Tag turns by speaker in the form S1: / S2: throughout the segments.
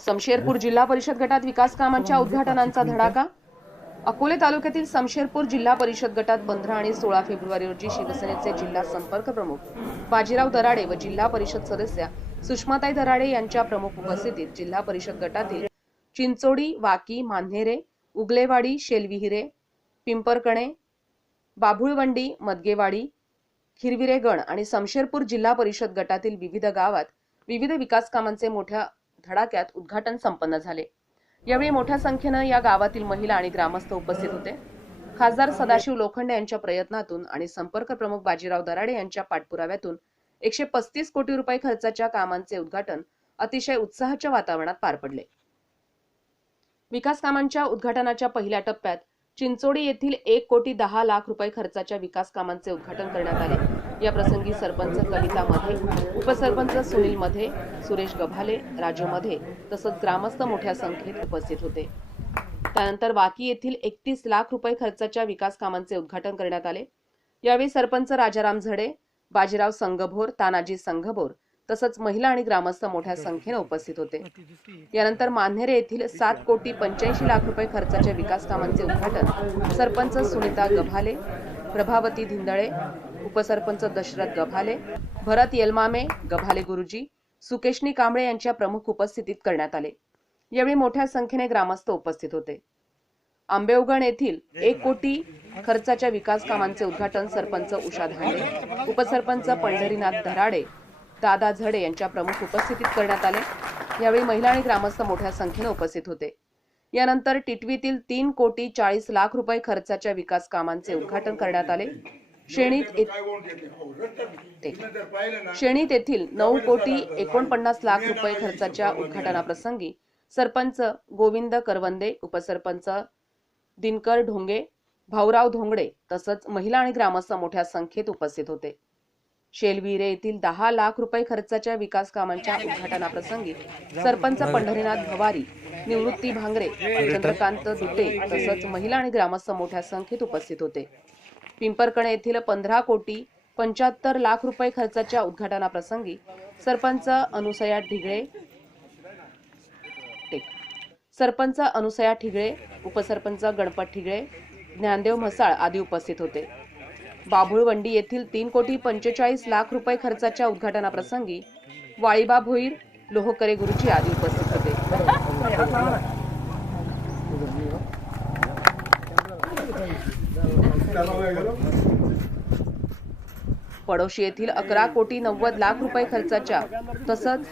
S1: समशेरपूर जिल्हा परिषद गटात विकास कामांच्या उद्घाटनांचा धडाका? अकोले तालुक्यातील समशेरपूर जिल्हा परिषद गटात पंधरा आणि सोळा फेब्रुवारी रोजी शिवसेनेचे जिल्हा संपर्क प्रमुख बाजीराव दराडे व जिल्हा परिषद सदस्या सुषमाताई दराडे यांच्या प्रमुख उपस्थितीत जिल्हा परिषद गटातील चिंचोडी वाकी मान्हेरे उगलेवाडी शेलविहिरे पिंपरकणे बाभुळवंडी मदगेवाडी हिरविरेगण आणि समशेरपूर जिल्हा परिषद गटातील विविध गावात विविध विकास कामांचे मोठ्या धडाक्यात उद्घाटन संपन्न झाले. यावेळी मोठ्या संख्येनं या गावातील महिला आणि ग्रामस्थ उपस्थित होते. खासदार सदाशिव लोखंडे यांच्या प्रयत्नातून आणि संपर्क प्रमुख बाजीराव दराडे यांच्या पाठपुराव्यातून एकशे पस्तीस कोटी रुपये खर्चाच्या कामांचे उद्घाटन अतिशय उत्साहाच्या वातावरणात पार पडले. विकास कामांच्या उद्घाटनाच्या पहिल्या टप्प्यात चिंचोडी येथील एक कोटी दहा लाख रुपये खर्चाच्या विकास कामांचे उद्घाटन करण्यात आले. या प्रसंगी सरपंच कविता मध्ये उपसरपंच सुनील मध्ये सुरेश गभाले राजू मध्ये तसंच ग्रामस्थ मोठ्या संख्येत उपस्थित होते. त्यानंतर वाकी येथील एकतीस लाख रुपये खर्चाच्या विकास कामांचे उद्घाटन करण्यात आले. यावेळी सरपंच राजाराम झडे बाजीराव संघभोर तानाजी संघभोर तसंच महिला आणि ग्रामस्थ मोठ्या संख्येने उपस्थित होते. यानंतर मान्हेरे येथील सात कोटी पंच्याऐंशी लाख रुपये खर्चाच्या विकास कामांचे उद्घाटन सरपंच सुनीता गभाले प्रभावती धिंदळे उपसरपंच दशरथ गभाले भरत येलमामे गभाले गुरुजी सुकेशनी कांबळे यांच्या प्रमुख उपस्थितीत करण्यात आले. यावेळी मोठ्या संख्येने ग्रामस्थ उपस्थित होते. आंबेवगण येथील एक कोटी खर्चाच्या विकास कामांचे उद्घाटन सरपंच उषा धांडे उपसरपंच पंढरीनाथ धराडे दादा झडे यांच्या प्रमुख उपस्थितीत करण्यात आले. यावेळी महिला आणि ग्रामस्थ मोठ्या संख्येने उपस्थित होते. यानंतर टिटवीतील तीन कोटी चाळीस लाख रुपये खर्चाच्या विकास कामांचे उद्घाटन करण्यात आले. शेणीत श्रेणीत शेणीत येथील नऊ कोटी एकोणपन्नास लाख रुपये खर्चाच्या उद्घाटनाप्रसंगी सरपंच गोविंद करवंदे उपसरपंच दिनकर ढोंगे भाऊराव धोंगडे तसंच महिला आणि ग्रामस्थ मोठ्या संख्येत उपस्थित होते. शेलविरे येथील दहा लाख रुपये खर्चाच्या विकास कामांच्या उद्घाटनाप्रसंगी सरपंच पंढरीनाथ भवारी निवृत्ती भांगरे चंद्रकांत दुटे तसंच महिला आणि ग्रामस्थ मोठ्या संख्येत उपस्थित होते. पिंपरकणे येथील पंधरा कोटी पंच्याहत्तर लाख रुपये खर्चाच्या उद्घाटनाप्रसंगी सरपंच अनुसया ढिगळे सरपंच अनुसया ठिगळे उपसरपंच गणपत ठिगळे ज्ञानदेव म्हसाळ आदी उपस्थित होते. बाभुळवंडी येथील तीन कोटी पंचेचाळीस लाख रुपये खर्चाच्या उद्घाटनाप्रसंगी वाळीबा भोईर लोहकरे गुरुजी आदी उपस्थित होते. पडोशी येथील अकरा कोटी नव्वद लाख रुपये खर्चाच्या तसंच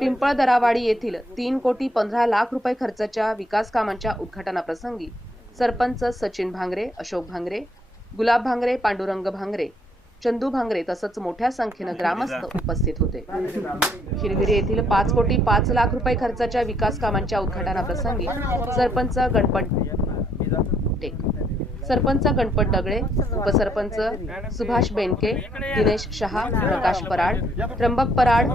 S1: पिंपळदरावाडी येथील तीन कोटी पंधरा लाख रुपये खर्चाच्या विकास कामांच्या उद्घाटनाप्रसंगी सरपंच सचिन भांगरे अशोक भांगरे गुलाब भांगरे पांडुरंग भांगरे चंदू भांगरे तसंच मोठ्या संख्येनं ग्रामस्थ उपस्थित होते. हिरविरी येथील पाच कोटी पाच लाख रुपये खर्चाच्या विकास कामांच्या उद्घाटनाप्रसंगी सरपंच गणपत टेक सरपंच गणपत दगडे उपसरपंच सुभाष बेनके दिनेश शहा प्रकाश पराड त्र्यंबक पराड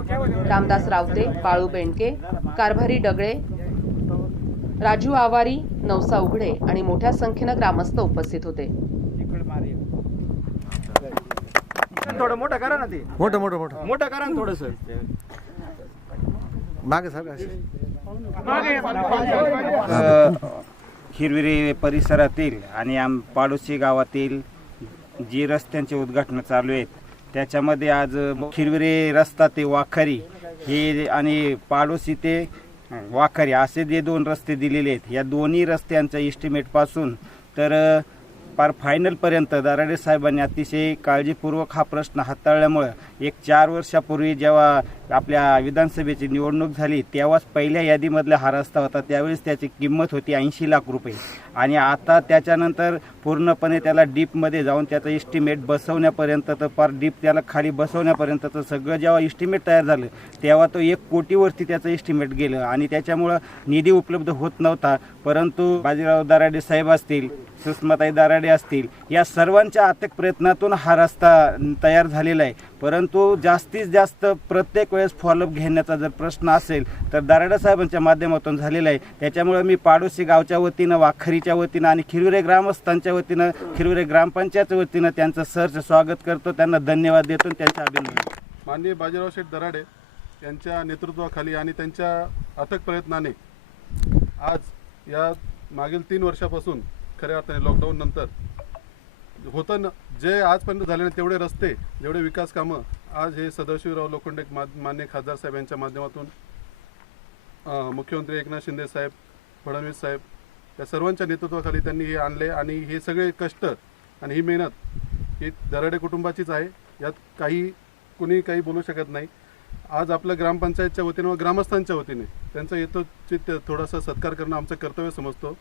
S1: रामदास रावते बाळू बेनके कारभारी डगळे राजू आवारी नवसा उघडे आणि मोठ्या संख्येनं ग्रामस्थ उपस्थित होते.
S2: थोडं मोठं करा ना ते.
S3: मोठं मोठं मोठं.
S2: मोठं करा ना थोडस.
S3: मागे सर
S4: हिरविरी परिसरातील आणि आम पाडोशी गावातील जी रस्त्यांचे उद्घाटन चालू आहेत त्याच्यामध्ये आज हिरविरी रस्ता ते वाखारी हे आणि पाडोशी ते वाखारी असे जे दोन रस्ते दिलेले आहेत या दोन्ही रस्त्यांच्या इस्टिमेटपासून तर पार फायनलपर्यंत दराडे साहेबांनी अतिशय काळजीपूर्वक हा प्रश्न हाताळल्यामुळं एक चार वर्षापूर्वी जेव्हा आपल्या विधानसभेची निवडणूक झाली तेव्हाच पहिल्या यादीमधला हा रस्ता होता. त्यावेळेस त्याची किंमत होती ऐंशी लाख रुपये. आणि आता त्याच्यानंतर पूर्णपणे त्याला डीपमध्ये जाऊन त्याचं इस्टिमेट बसवण्यापर्यंत तर पार डीप त्याला खाली बसवण्यापर्यंत तर सगळं जेव्हा इस्टिमेट तयार झालं तेव्हा तो एक कोटीवरती त्याचं इस्टिमेट गेलं. आणि त्याच्यामुळं निधी उपलब्ध होत नव्हता. परंतु बाजीराव दराडे साहेब असतील सुषमाताई दराडे असतील या सर्वांच्या अथक प्रयत्नातून हा रस्ता तयार झालेला आहे. परंतु जास्तीत जास्त प्रत्येक वेळेस फॉलोअप घेण्याचा जर प्रश्न असेल तर दराडे साहेबांच्या माध्यमातून झालेला आहे. त्याच्यामुळे मी पाडोशी गावच्या वतीनं वाखरीच्या वतीनं आणि खिरविरे ग्रामस्थांच्या वतीनं खिरविरे ग्रामपंचायतच्या वतीनं त्यांचं सहर्ष स्वागत करतो. त्यांना धन्यवाद देतो त्यांचं अभिनंदन.
S5: माननीय बाजीराव शेठ दराडे यांच्या नेतृत्वाखाली आणि त्यांच्या
S3: अथक प्रयत्नाने आज या मागील तीन वर्षापासून खऱ्या अर्थाने लॉकडाऊन नंतर. होतं ना जे आजपर्यंत झाले ना तेवढे रस्ते जेवढे विकास कामं आज हे सदाशिवराव लोखंडे मा मान्य खासदार साहेब यांच्या माध्यमातून मुख्यमंत्री एकनाथ शिंदे साहेब फडणवीस साहेब या सर्वांच्या नेतृत्वाखाली त्यांनी हे आणले आणि हे सगळे कष्ट आणि ही मेहनत ही दराडे कुटुंबाचीच आहे. यात काही कुणी काही बोलू शकत नाही. आज आपल्या ग्रामपंचायतच्या वतीने व ग्रामस्थांच्या वतीने त्यांचा यथोचित थोडासा सत्कार करणं आमचं कर्तव्य समजतो.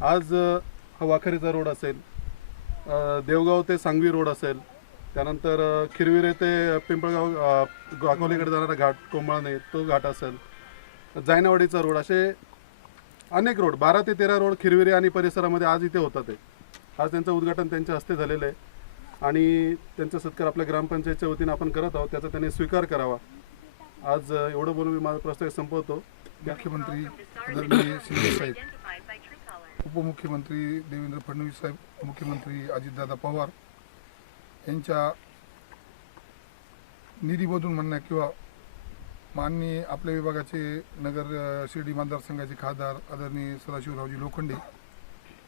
S3: आज हा वाखरीचा रोड असेल देवगाव ते सांगवी रोड असेल त्यानंतर खिरविरे ते पिंपळगाव अ, जाणारा घाट कोंबळाने तो घाट असेल जायनावाडीचा रोड असे अनेक रोड बारा ते तेरा रोड खिरविरे आणि परिसरामध्ये आज इथे होतात ते. आज त्यांचं उद्घाटन त्यांच्या हस्ते झालेलं आहे आणि त्यांचा सत्कार आपल्या ग्रामपंचायतच्या वतीने आपण करत आहोत त्याचा त्यांनी स्वीकार करावा. आज एवढं बोलून मी माझा प्रस्ताव संपवतो.
S5: मुख्यमंत्री साहेब उपमुख्यमंत्री देवेंद्र फडणवीस साहेब मुख्यमंत्री अजितदादा पवार यांच्या निधीमधून म्हणणं किंवा माननीय आपल्या विभागाचे नगर शिर्डी मतदारसंघाचे खासदार आदरणीय सदाशिवरावजी लोखंडे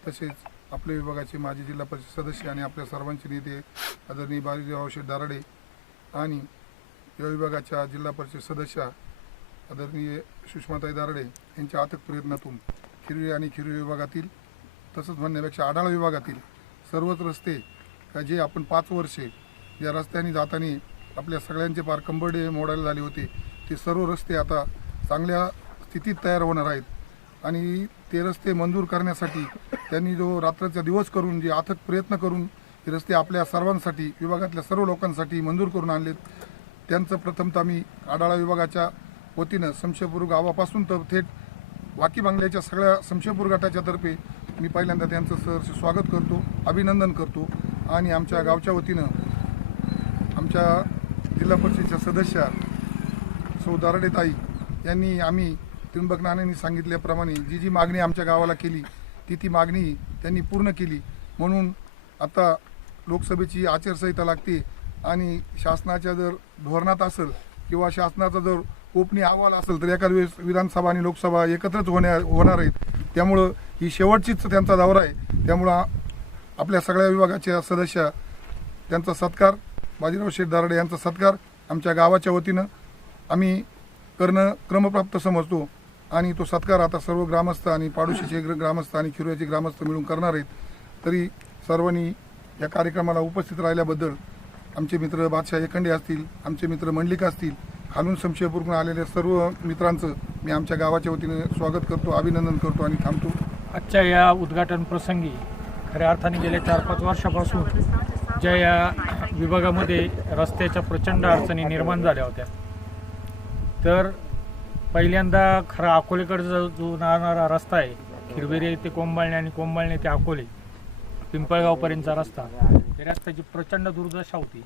S5: तसेच आपल्या विभागाचे माजी जिल्हा परिषद सदस्य आणि आपल्या सर्वांचे नेते आदरणीय बाजीराव शेठ दाराडे आणि या विभागाच्या जिल्हा परिषद सदस्या आदरणीय सुषमाताई दारडे यांच्या अथक प्रयत्नातून खिरवी आणि खिरवी विभागातील तसंच म्हणण्यापेक्षा आढाळा विभागातील सर्वच रस्ते का जे आपण पाच वर्षे या रस्त्याने जाताना आपल्या सगळ्यांचे पार कंबरडे मोडायला झाले होते ते सर्व रस्ते आता चांगल्या स्थितीत तयार होणार आहेत. आणि ते रस्ते मंजूर करण्यासाठी त्यांनी जो रात्रचा दिवस करून जे अथक प्रयत्न करून हे रस्ते आपल्या सर्वांसाठी विभागातल्या सर्व लोकांसाठी मंजूर करून आणलेत त्यांचं प्रथमतः मी आडाळा विभागाच्या वतीनं शमशेपूर गावापासून तर थेट वाकी बांगल्याच्या सगळ्या शमशेपूर गटाच्या तर्फे मी पहिल्यांदा त्यांचं सहर्ष स्वागत करतो अभिनंदन करतो आणि आमच्या गावच्या वतीनं आमच्या जिल्हा परिषदेच्या सदस्या सौ दारडेताई यांनी आम्ही त्रिंबक नाणेंनी सांगितल्याप्रमाणे जी जी मागणी आमच्या गावाला केली ती ती मागणी त्यांनी पूर्ण केली. म्हणून आता लोकसभेची आचारसंहिता लागते आणि शासनाच्या जर धोरणात असेल किंवा शासनाचा जर कोपणी अहवाल असेल तर एखाद वेळेस विधानसभा आणि लोकसभा एकत्रच होण्या होणार आहेत. त्यामुळं ही शेवटचीच त्यांचा दौरा आहे. त्यामुळं आपल्या सगळ्या विभागाच्या सदस्या त्यांचा सत्कार बाजीराव शेठ दारडे यांचा सत्कार आमच्या गावाच्या वतीनं आम्ही करणं क्रमप्राप्त समजतो आणि तो सत्कार आता सर्व ग्रामस्थ आणि पाडोशीचे ग्रामस्थ आणि खिरोयाचे ग्रामस्थ मिळून करणार आहेत. तरी सर्वांनी या कार्यक्रमाला उपस्थित राहिल्याबद्दल आमचे मित्र बादशाह एकंडे असतील आमचे मित्र मंडलिक असतील खालून संशयपूर्ण आलेल्या सर्व मित्रांचं मी आमच्या गावाच्या वतीने स्वागत करतो अभिनंदन करतो आणि थांबतो.
S6: आजच्या या उद्घाटन प्रसंगी खऱ्या अर्थाने गेल्या चार पाच वर्षापासून ज्या या विभागामध्ये रस्त्याच्या प्रचंड अडचणी निर्माण झाल्या होत्या तर पहिल्यांदा खरा अकोलेकडचा जो जाणारा रस्ता आहे हिरवेरे ते कोंबाळणे आणि कोंबाळणे ते अकोले पिंपळगावपर्यंतचा रस्ता त्या रस्त्याची प्रचंड दुर्दशा होती.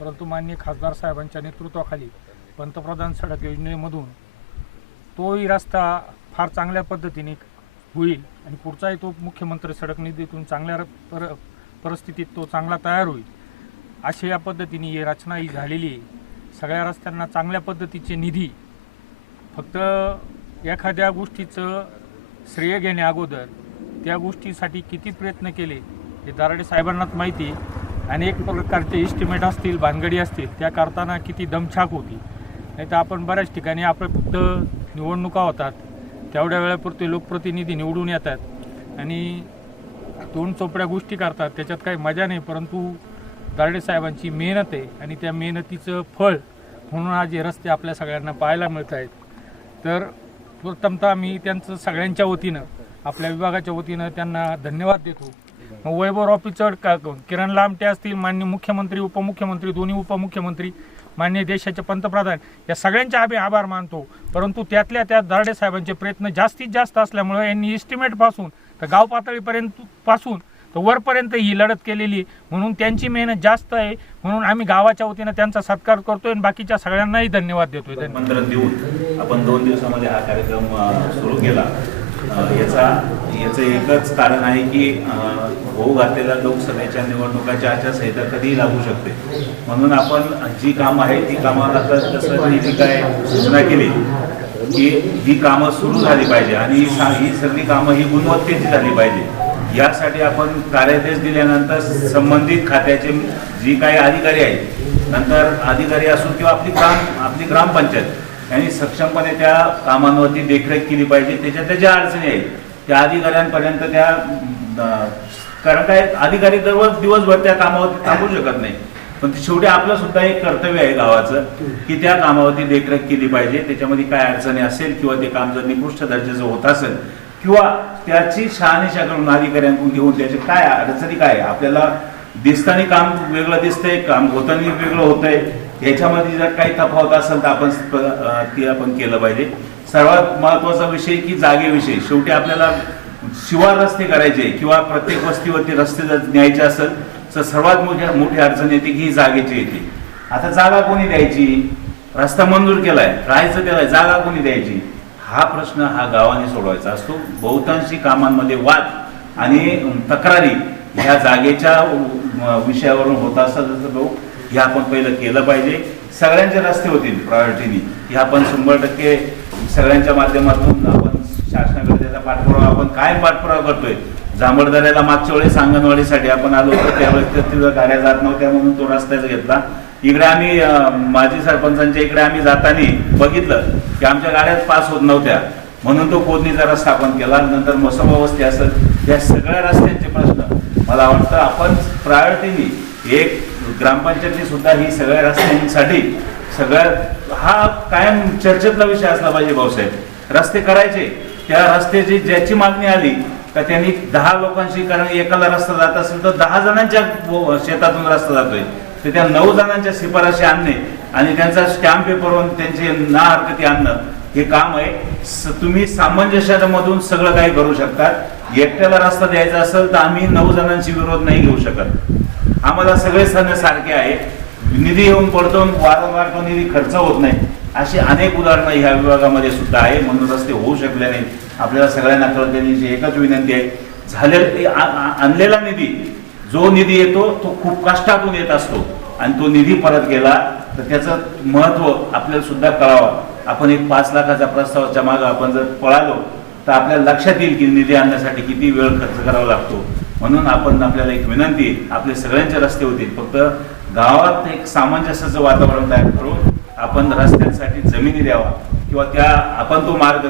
S6: परंतु माननीय खासदार साहेबांच्या नेतृत्वाखाली पंतप्रधान सडक योजनेमधून तोही रस्ता फार चांगल्या पद्धतीने होईल आणि पुढचाही तो मुख्यमंत्री सडक निधीतून चांगल्या र- पर परिस्थितीत तो चांगला तयार होईल अशा या पद्धतीने ही रचना ही झालेली आहे. सगळ्या रस्त्यांना चांगल्या पद्धतीचे निधी फक्त एखाद्या गोष्टीचं श्रेय घेण्या अगोदर त्या गोष्टीसाठी किती प्रयत्न केले हे दाराडे साहेबांनाच माहिती अनेक प्रकारचे इस्टिमेट असतील भानगडी असतील त्या करताना किती दमछाक होती. नाही तर आपण बऱ्याच ठिकाणी आपलं फक्त निवडणुका होतात. तेवढ्या वेळापुरते लोकप्रतिनिधी निवडून येतात आणि दोन चोपड्या गोष्टी करतात. त्याच्यात काही मजा नाही परंतु दारडे साहेबांची मेहनत आहे आणि त्या मेहनतीचं फळ म्हणून आज हे रस्ते आपल्या सगळ्यांना पाहायला मिळत आहेत. तर प्रथमतः मी त्यांचं सगळ्यांच्या वतीनं आपल्या विभागाच्या वतीनं त्यांना धन्यवाद देतो. मग वैभव ऑफिसर का किरण लामटे असतील मान्य मुख्यमंत्री उपमुख्यमंत्री दोन्ही उपमुख्यमंत्री मान्य देशाचे पंतप्रधान या सगळ्यांचे आम्ही आभार मानतो. परंतु त्यातल्या त्यात दारडे साहेबांचे प्रयत्न जास्तीत जास्त असल्यामुळे यांनी इस्टिमेटपासून तर गाव पातळीपर्यंत पासून तर वरपर्यंत ही लढत केलेली म्हणून त्यांची मेहनत जास्त आहे. म्हणून आम्ही गावाच्या वतीनं त्यांचा सत्कार करतोय आणि बाकीच्या सगळ्यांनाही धन्यवाद देतोय.
S7: देऊन आपण दोन दिवसामध्ये हा कार्यक्रम सुरू केला. याचा याचं एकच कारण आहे की अ, होऊ घातलेल्या लोकसभेच्या निवडणुकाच्या आचारसंहिता कधीही लागू शकते. म्हणून आपण जी कामं आहे ती कामाला तर तसं जी काय सूचना केली की ही कामं सुरू झाली पाहिजे आणि ही सगळी कामं ही गुणवत्तेची झाली पाहिजे. यासाठी आपण कार्यादेश दिल्यानंतर संबंधित खात्याचे जी काही अधिकारी आहेत नंतर अधिकारी असून किंवा आपली ग्राम आपली ग्रामपंचायत यांनी सक्षमपणे त्या कामांवरती देखरेख केली पाहिजे. त्याच्यातल्या ज्या अडचणी आहेत. त्या अधिकाऱ्यांपर्यंत त्या कारण काय अधिकारी दररोज दिवसभर त्या कामावर थांबू शकत नाही. पण शेवटी आपलं सुद्धा एक कर्तव्य आहे गावाचं की त्या कामावरती देखरेख केली पाहिजे. त्याच्यामध्ये काय अडचणी असेल किंवा ते काम जर निकृष्ट दर्जाचं होत असेल किंवा त्याची शहानिशा करून अधिकाऱ्यांकडून घेऊन त्याचे काय अडचणी काय आहे? आपल्याला दिसताना काम वेगळं दिसतंय काम होताना वेगळं होतंय. याच्यामध्ये जर काही तफावत असेल तर आपण ते आपण केलं पाहिजे. सर्वात महत्त्वाचा विषय की जागेविषयी. शेवटी आपल्याला शिवार रस्ते करायचे किंवा प्रत्येक वस्तीवरती रस्ते जर न्यायचे असेल तर सर्वात मोठ्या मोठी अडचण येते की ही जागेची येते. आता जागा कोणी द्यायची? रस्ता मंजूर केलाय राहायचं केलाय जागा कोणी द्यायची? हा प्रश्न हा गावाने सोडवायचा असतो. बहुतांशी कामांमध्ये वाद आणि तक्रारी ह्या जागेच्या विषयावरून होत असतात जसं हे आपण पहिलं केलं पाहिजे. सगळ्यांचे रस्ते होतील प्रायोरिटीनी हे आपण शंभर टक्के सगळ्यांच्या माध्यमातून आपण शासनाकडे त्याचा पाठपुरावा आपण काय पाठपुरावा करतोय? जांभळदऱ्याला मागच्या वेळेस अंगणवाडीसाठी आपण आलो होतो त्यावेळेस त्या तिथं गाड्या जात नव्हत्या म्हणून तो रस्त्याचा घेतला. इकडे आम्ही माजी सरपंचांच्या इकडे आम्ही जाताना बघितलं की आमच्या गाड्याच पास होत नव्हत्या. म्हणून तो कोदणीचा रस्ता आपण केला. नंतर मसोबा वस्ती असं या सगळ्या रस्त्यांचे प्रश्न मला वाटतं आपण प्रायोरिटीनी एक ग्रामपंचायती सुद्धा ही सगळ्या रस्त्यांसाठी सगळ्यात हा कायम चर्चेतला विषय असला पाहिजे भाऊसाहेब. रस्ते करायचे त्या रस्त्याची ज्याची मागणी आली तर त्यांनी दहा लोकांशी कारण एकाला रस्ता जात असेल तर दहा जणांच्या शेतातून रस्ता जातोय. तर त्या नऊ जणांच्या शिफारशी आणणे आणि त्यांचा स्टॅम्प पेपरवरून त्यांचे ना हरकती आणणं हे काम आहे. तुम्ही सामंजस्यामधून सगळं काही करू शकतात एकट्याला रस्ता द्यायचा असेल तर आम्ही नऊ जणांची विरोध नाही घेऊ शकत. आम्हाला सगळे सण सारखे आहे. निधी येऊन पडतो वारंवार तो निधी खर्च होत नाही. अशी अनेक उदाहरणं ह्या विभागामध्ये सुद्धा आहे. म्हणून रस्ते होऊ शकले नाहीत. आपल्याला सगळ्यांना कळते एकच विनंती आहे झाले आ- आणलेला निधी जो निधी येतो तो खूप कष्टातून येत असतो. आणि तो निधी परत गेला तर त्याचं महत्त्व आपल्याला सुद्धा कळावं. आपण एक पाच लाखाचा प्रस्तावाच्या मागं आपण जर पळालो तर आपल्याला लक्षात येईल की निधी आणण्यासाठी किती वेळ खर्च करावा लागतो. म्हणून आपण आपल्याला एक विनंती आपले सगळ्यांचे रस्ते होतील फक्त गावात एक सामंजस्याचं वातावरण तयार करून आपण रस्त्यांसाठी जमिनी द्यावा किंवा त्या आपण तो मार्ग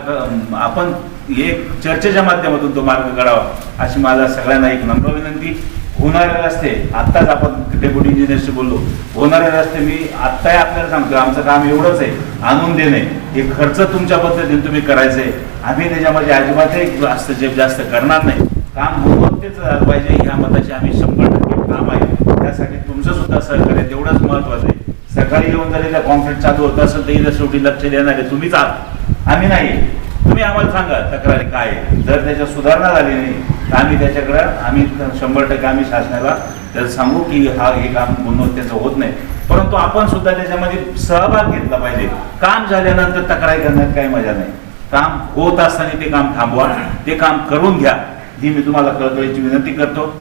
S7: आपण एक चर्चेच्या माध्यमातून तो मार्ग काढावा अशी माझा सगळ्यांना एक नम्र विनंती. होणारे रस्ते आत्ताच आपण डेप्युटी इंजिनियरशी बोललो. होणारे रस्ते मी आत्ताही आपल्याला सांगतो आमचं काम एवढंच आहे आणून देणे हे खर्च तुमच्या पद्धतीने तुम्ही करायचे आम्ही त्याच्यामध्ये अजिबातही जास्त जे जास्त करणार नाही. काम गुणवत्तेचं झालं पाहिजे ह्या मताची आम्ही शंभर टक्के काम आहे. त्यासाठी तुमचं सुद्धा सहकार्य तेवढंच महत्वाचं आहे. सकाळी येऊन जर इथं कॉन्क्रीट चालू होत असेल तर इथं शेवटी लक्ष देणारे तुम्हीच आहात. आम्ही नाही तुम्ही आम्हाला सांगा तक्रारी काय आहे. जर त्याच्यात सुधारणा झाली नाही तर आम्ही त्याच्याकडं आम्ही शंभर टक्के आम्ही शासनाला त्याला सांगू की हा हे काम गुणवत्तेचं होत नाही. परंतु आपण सुद्धा त्याच्यामध्ये सहभाग घेतला पाहिजे. काम झाल्यानंतर तक्रारी करण्यात काही मजा नाही. काम होत असताना ते काम थांबवा ते काम करून घ्या. ही मी तुम्हाला कळकळीची विनंती करतो.